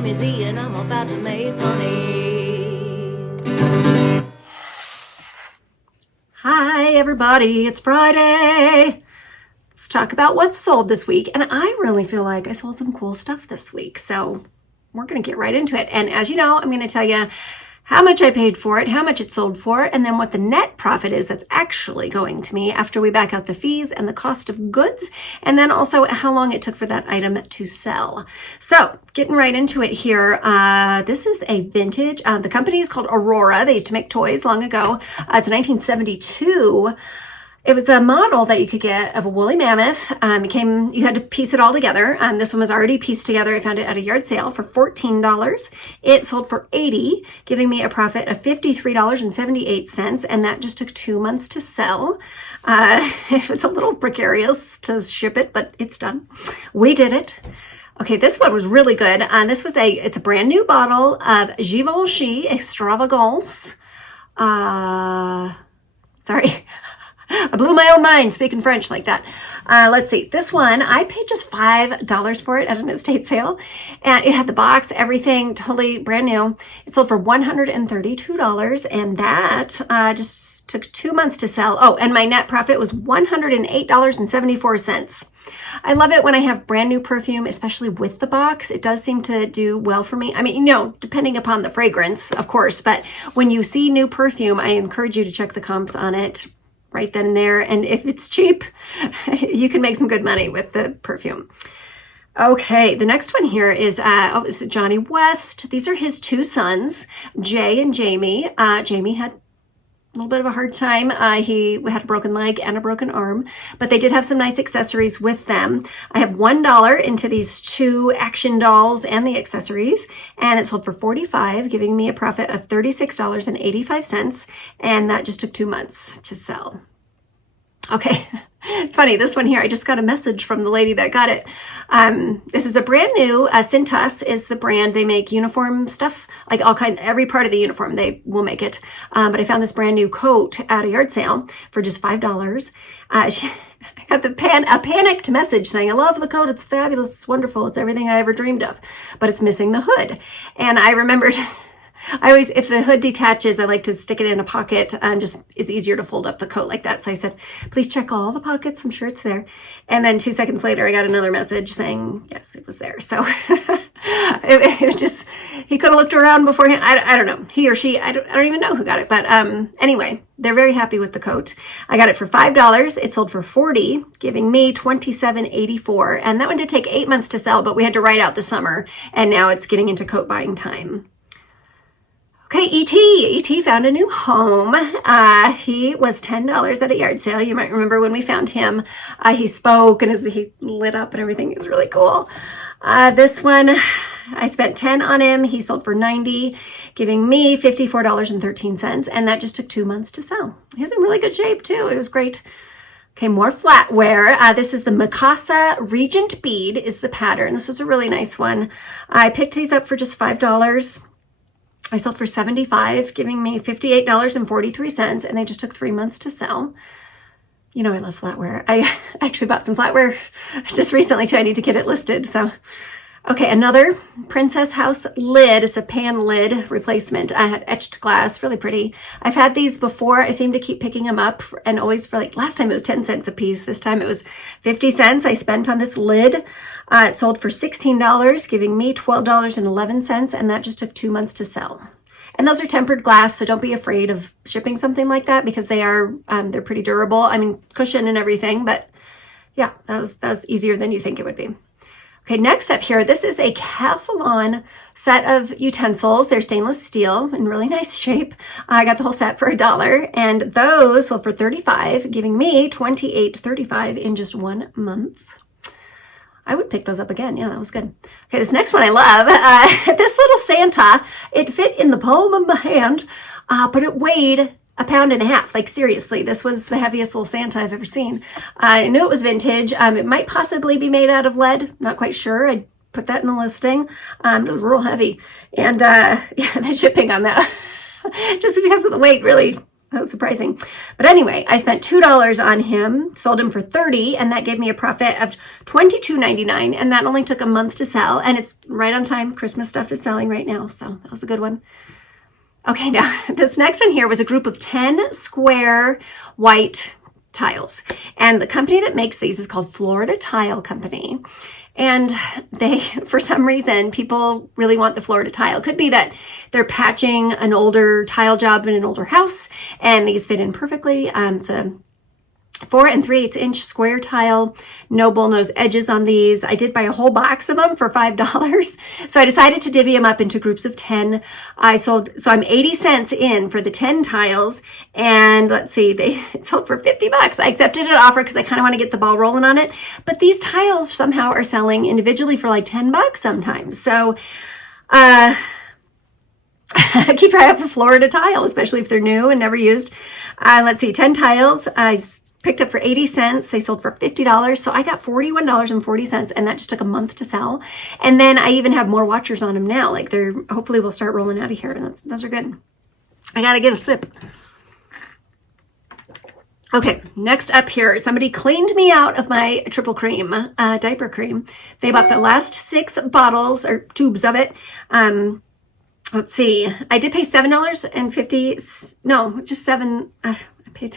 Jamie Z, and I'm about to make money. Hi, everybody. It's Friday. Let's talk about what's sold this week. And I really feel like I sold some cool stuff this week. So we're going to get right into it. And as you know, I'm going to tell you how much I paid for it, how much it sold for, and then what the net profit is that's actually going to me after we back out the fees and the cost of goods, and then also how long it took for that item to sell. So getting right into it here, this is a vintage, the company is called Aurora. They used to make toys long ago. It's a 1972. It was a model that you could get of a woolly mammoth. You had to piece it all together. This one was already pieced together. I found it at a yard sale for $14. It sold for $80, giving me a profit of $53.78, and that just took 2 months to sell. It was a little precarious to ship it, but it's done. We did it. Okay, this one was really good. It's a brand new bottle of Givenchy Extravagance. Sorry. I blew my own mind speaking French like that. Let's see. This one, I paid just $5 for it at an estate sale. And it had the box, everything, totally brand new. It sold for $132. And that just took 2 months to sell. Oh, and my net profit was $108.74. I love it when I have brand new perfume, especially with the box. It does seem to do well for me. I mean, depending upon the fragrance, of course. But when you see new perfume, I encourage you to check the comps on it right then and there. And if it's cheap, you can make some good money with the perfume. Okay, the next one here is it's Johnny West. These are his two sons, Jay and Jamie. Jamie had a little bit of a hard time. He had a broken leg and a broken arm, but they did have some nice accessories with them. I have $1 into these two action dolls and the accessories, and it sold for $45, giving me a profit of $36.85, and that just took 2 months to sell. Okay, it's funny, this one here, I just got a message from the lady that got it. This is a brand new, Cintas is the brand. They make uniform stuff, like every part of the uniform, they will make it. But I found this brand new coat at a yard sale for just $5. I got a panicked message saying, I love the coat, it's fabulous, it's wonderful, it's everything I ever dreamed of, but it's missing the hood. And I remembered, if the hood detaches, I like to stick it in a pocket. Just it's easier to fold up the coat like that. So I said, please check all the pockets. I'm sure it's there. And then 2 seconds later, I got another message saying, yes, it was there. So it was just, he could have looked around beforehand. I don't know. He or she, I don't even know who got it. But anyway, they're very happy with the coat. I got it for $5. It sold for $40, giving me $27.84. And that one did take 8 months to sell, but we had to ride out the summer. And now it's getting into coat buying time. Okay, E.T. found a new home. He was $10 at a yard sale. You might remember when we found him. He spoke and he lit up and everything. It was really cool. This one, I spent $10 on him. He sold for $90, giving me $54.13. And that just took 2 months to sell. He's in really good shape too. It was great. Okay, more flatware. This is the Mikasa Regent Bead is the pattern. This was a really nice one. I picked these up for just $5. I sold for $75, giving me $58.43, and they just took 3 months to sell. I love flatware. I actually bought some flatware just recently too. I need to get it listed. So, okay, another Princess House lid. It's a pan lid replacement. I had etched glass, really pretty. I've had these before. I seem to keep picking them up and always last time it was 10 cents a piece. This time it was 50 cents I spent on this lid. It sold for $16, giving me $12.11, and that just took 2 months to sell. And those are tempered glass, so don't be afraid of shipping something like that because they're pretty durable. I mean, cushion and everything, but yeah, that was easier than you think it would be. Okay, next up here, this is a Calphalon set of utensils. They're stainless steel in really nice shape. I got the whole set for $1, and those sold for $35, giving me $28.35 in just 1 month. I would pick those up again. Yeah, that was good. Okay, this next one I love. This little Santa, it fit in the palm of my hand, but it weighed 1.5 pounds. Like seriously, this was the heaviest little Santa I've ever seen. I knew it was vintage. It might possibly be made out of lead. Not quite sure. I put that in the listing. It was real heavy. And yeah, the shipping on that, just because of the weight, really That was surprising. But anyway, I spent $2 on him, sold him for $30, and that gave me a profit of $22.99. And that only took a month to sell. And it's right on time. Christmas stuff is selling right now. So that was a good one. Okay, now this next one here was a group of 10 square white tiles. And the company that makes these is called Florida Tile Company. And they, for some reason, people really want the Florida tile. Could be that they're patching an older tile job in an older house, and these fit in perfectly. It's a 4 3/8-inch square tile, no bullnose edges on these. I did buy a whole box of them for $5. So I decided to divvy them up into groups of 10. So I'm 80 cents in for the 10 tiles. And let's see, it sold for $50. I accepted an offer because I kind of want to get the ball rolling on it. But these tiles somehow are selling individually for like $10 sometimes. So, keep your eye out for Florida tile, especially if they're new and never used. Let's see, 10 tiles. I picked up for 80 cents. They sold for $50. So I got $41.40, and that just took a month to sell. And then I even have more watchers on them now. Like they're hopefully will start rolling out of here. Those are good. I got to get a sip. Okay, next up here, somebody cleaned me out of my triple cream, diaper cream. They bought the last 6 bottles or tubes of it. Let's see, I did pay $7.50. No, just I paid.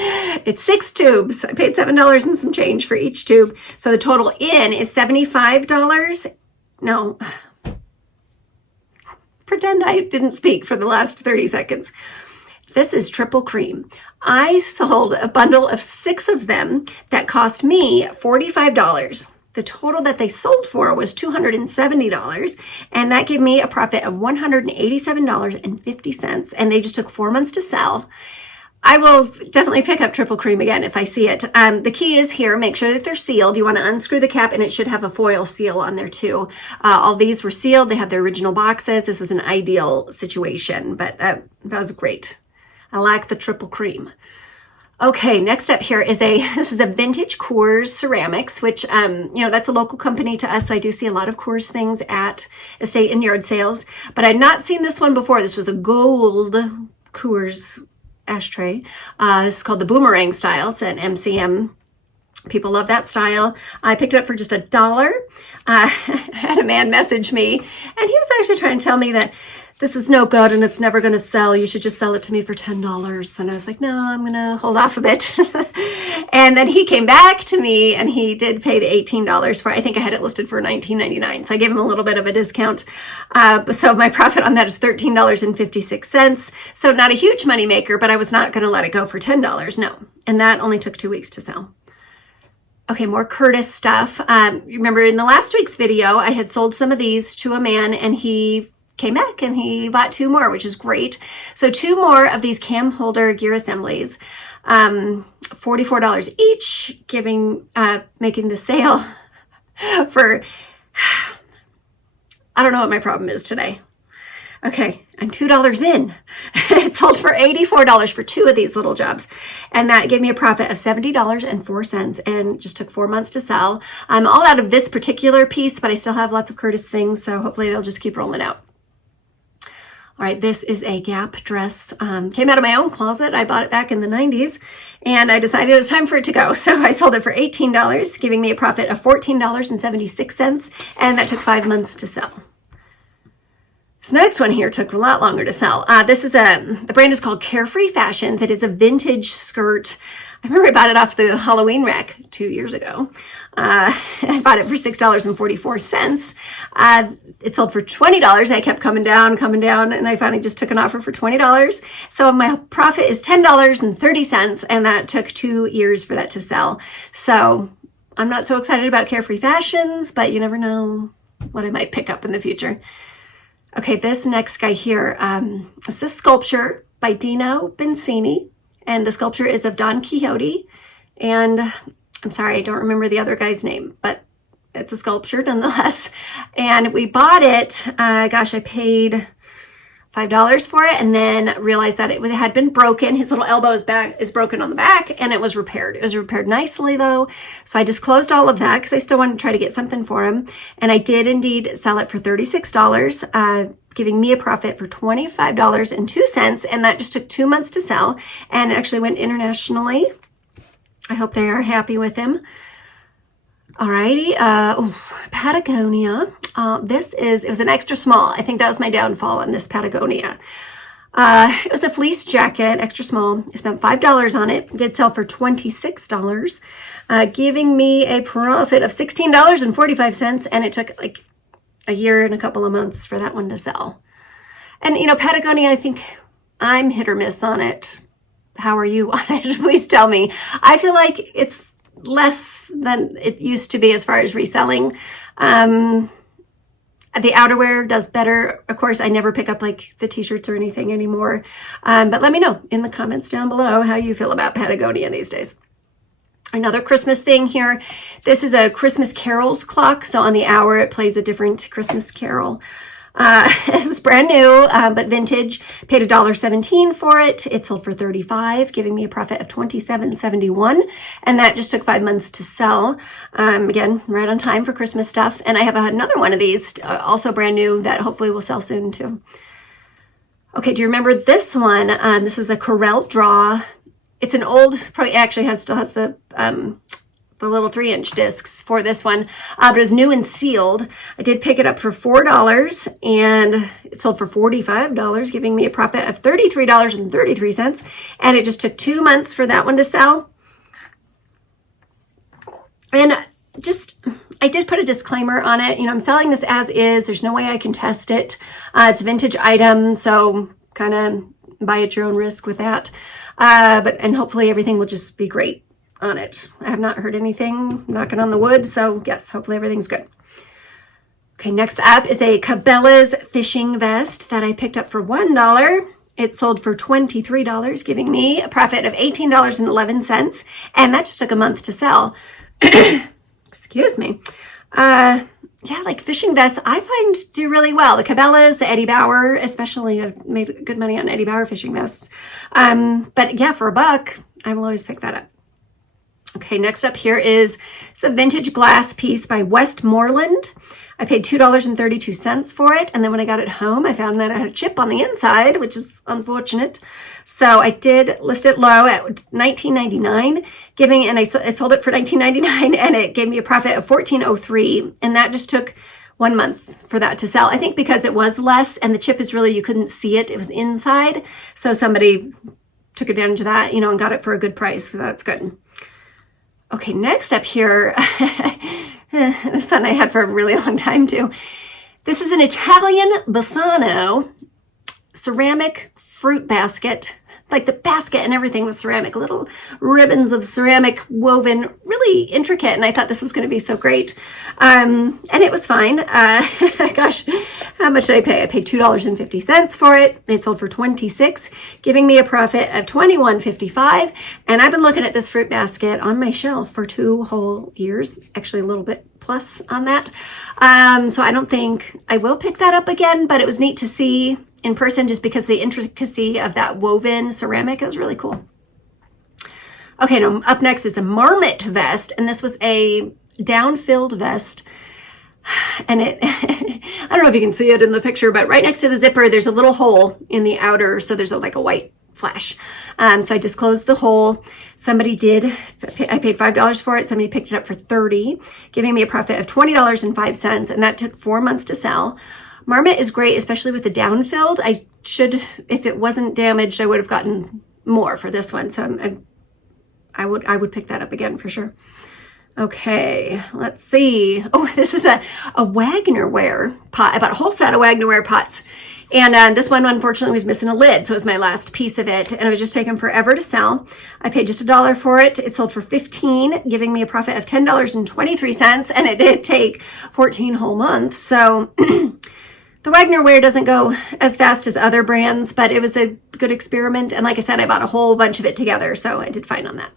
It's 6 tubes. I paid $7 and some change for each tube. So the total in is $75. No. Pretend I didn't speak for the last 30 seconds. This is triple cream. I sold a bundle of 6 of them that cost me $45. The total that they sold for was $270, and that gave me a profit of $187.50, and they just took 4 months to sell. I will definitely pick up triple cream again if I see it. The key is here, make sure that they're sealed. You want to unscrew the cap, and it should have a foil seal on there too. All these were sealed. They had their original boxes. This was an ideal situation, but that was great. I like the triple cream. Okay, next up here is this is a vintage Coors ceramics, which, that's a local company to us. So I do see a lot of Coors things at estate and yard sales, but I'd not seen this one before. This was a gold Coors ashtray. This is called the boomerang style. It's an MCM. People love that style. I picked it up for just $1. I had a man message me, and he was actually trying to tell me that this is no good and it's never going to sell. You should just sell it to me for $10. And I was like, no, I'm going to hold off a bit. And then he came back to me and he did pay the $18 for it. I think I had it listed for $19.99. So I gave him a little bit of a discount. So my profit on that is $13.56. So not a huge money maker, but I was not going to let it go for $10. No. And that only took 2 weeks to sell. Okay, more Curtis stuff. Remember in the last week's video, I had sold some of these to a man, and he came back and he bought 2 more, which is great. So 2 more of these cam holder gear assemblies, $44 each, making the sale for, I don't know what my problem is today. Okay, I'm $2 in. It sold for $84 for 2 of these little jobs. And that gave me a profit of $70.04 and just took 4 months to sell. I'm all out of this particular piece, but I still have lots of Curtis things, so hopefully they'll just keep rolling out. All right, this is a Gap dress. Came out of my own closet. I bought it back in the 90s, and I decided it was time for it to go. So I sold it for $18, giving me a profit of $14.76, and that took 5 months to sell. This next one here took a lot longer to sell. The brand is called Carefree Fashions. It is a vintage skirt. I remember I bought it off the Halloween rack 2 years ago. I bought it for $6.44. It sold for $20. I kept coming down, and I finally just took an offer for $20. So my profit is $10.30, and that took 2 years for that to sell. So I'm not so excited about Carefree Fashions, but you never know what I might pick up in the future. Okay, this next guy here, it's a sculpture by Dino Bensini, and the sculpture is of Don Quixote, and I'm sorry, I don't remember the other guy's name, but it's a sculpture nonetheless. And we bought it, I paid $5 for it, and then realized that it had been broken. His little elbow is broken on the back, and it was repaired. It was repaired nicely though. So I just closed all of that because I still wanted to try to get something for him. And I did indeed sell it for $36. giving me a profit for $25.02. And that just took 2 months to sell, and it actually went internationally. I hope they are happy with him. Alrighty, Patagonia. It was an extra small. I think that was my downfall on this Patagonia. It was a fleece jacket, extra small. I spent $5 on it. Did sell for $26, giving me a profit of $16.45. And it took like a year and a couple of months for that one to sell. And, Patagonia, I think I'm hit or miss on it. How are you on it? Please tell me. I feel like it's less than it used to be as far as reselling. The outerwear does better. Of course, I never pick up like the t-shirts or anything anymore. But let me know in the comments down below how you feel about Patagonia these days. Another Christmas thing here. This is a Christmas carols clock. So on the hour, it plays a different Christmas carol. This is brand new, but vintage. Paid $1.17 for it. It sold for $35, giving me a profit of $27.71. And that just took 5 months to sell. Again, right on time for Christmas stuff. And I have another one of these, also brand new, that hopefully will sell soon too. Okay, do you remember this one? This was a Corel draw. It's an old, probably actually still has the little 3-inch discs for this one, but it was new and sealed. I did pick it up for $4, and it sold for $45, giving me a profit of $33.33. And it just took 2 months for that one to sell. And I did put a disclaimer on it. I'm selling this as is. There's no way I can test it. It's a vintage item, so kind of buy at your own risk with that. And hopefully everything will just be great on it. I have not heard anything, knocking on the wood, so yes, hopefully everything's good. Okay, next up is a Cabela's fishing vest that I picked up for $1. It sold for $23, giving me a profit of $18.11, and that just took a month to sell. Excuse me. Yeah, like fishing vests, I find do really well. The Cabela's, the Eddie Bauer, especially, I've made good money on Eddie Bauer fishing vests. But yeah, for $1, I will always pick that up. Okay, next up here is some vintage glass piece by Westmoreland. I paid $2.32 for it, and then when I got it home, I found that it had a chip on the inside, which is unfortunate. So I did list it low at $19.99, and I sold it for $19.99, and it gave me a profit of $14.03, and that just took 1 month for that to sell. I think because it was less, and the chip is really, you couldn't see it. It was inside, so somebody took advantage of that, and got it for a good price, so that's good. Okay, next up here, this one I had for a really long time too. This is an Italian Bassano ceramic fruit basket. Like the basket and everything was ceramic, little ribbons of ceramic woven, really intricate. And I thought this was going to be so great. And it was fine. Gosh, how much did I pay? I paid $2.50 for it. It sold for $26, giving me a profit of $21.55. And I've been looking at this fruit basket on my shelf for 2 whole years, actually a little bit plus on that. So I don't think I will pick that up again, but it was neat to see in person just because the intricacy of that woven ceramic is really cool. Okay, now up next is a Marmot vest, and this was a down-filled vest. And it, I don't know if you can see it in the picture, but right next to the zipper, there's a little hole in the outer, so there's like a white flash. So I just closed the hole. Somebody did, I paid $5 for it. Somebody picked it up for $30, giving me a profit of $20.05, and that took 4 months to sell. Marmot is great, especially with the down-filled. I should, if it wasn't damaged, I would have gotten more for this one. So I would pick that up again for sure. Okay, let's see. Oh, this is a Wagnerware pot. I bought a whole set of Wagnerware pots. And this one, unfortunately, was missing a lid. So it was my last piece of it. And it was just taking forever to sell. I paid just $1 for it. It sold for $15, giving me a profit of $10.23. And it did take 14 whole months. So the Wagnerware doesn't go as fast as other brands, but it was a good experiment. And like I said, I bought a whole bunch of it together. So I did fine on that.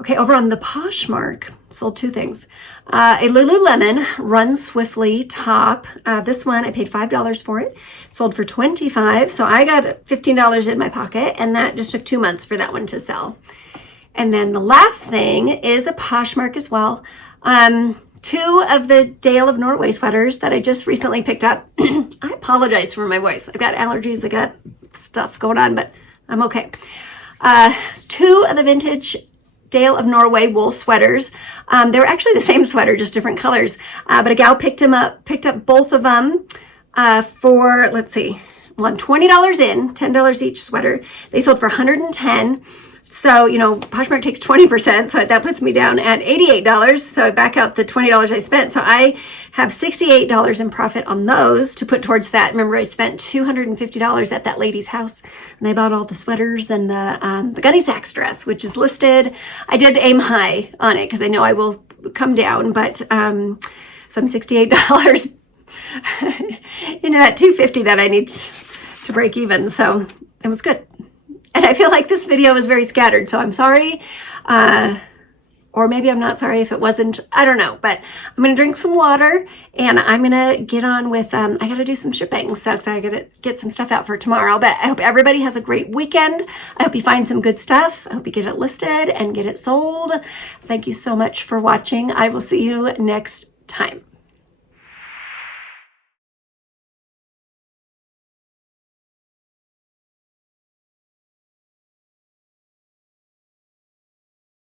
Okay, over on the Poshmark, sold 2 things. A Lululemon Run Swiftly top. This one, I paid $5 for it. Sold for $25, so I got $15 in my pocket, and that just took 2 months for that one to sell. And then the last thing is a Poshmark as well. 2 of the Dale of Norway sweaters that I just recently picked up. I apologize for my voice. I've got allergies. I got stuff going on, but I'm okay. 2 of the vintage Dale of Norway wool sweaters. They were actually the same sweater, just different colors. But a gal picked up both of them for, let's see, well, $20 in, $10 each sweater. They sold for $110. So, you know, Poshmark takes 20%, so that puts me down at $88. So I back out the $20 I spent. So I have $68 in profit on those to put towards that. Remember, I spent $250 at that lady's house, and I bought all the sweaters and the gunny sacks dress, which is listed. I did aim high on it because I know I will come down, but so I'm $68 into that $250 that I need to break even. So it was good. And I feel like this video was very scattered, so I'm sorry. Or maybe I'm not sorry if it wasn't. I don't know. But I'm going to drink some water, and I'm going to get on with, I got to do some shipping, so I got to get some stuff out for tomorrow. But I hope everybody has a great weekend. I hope you find some good stuff. I hope you get it listed and get it sold. Thank you so much for watching. I will see you next time.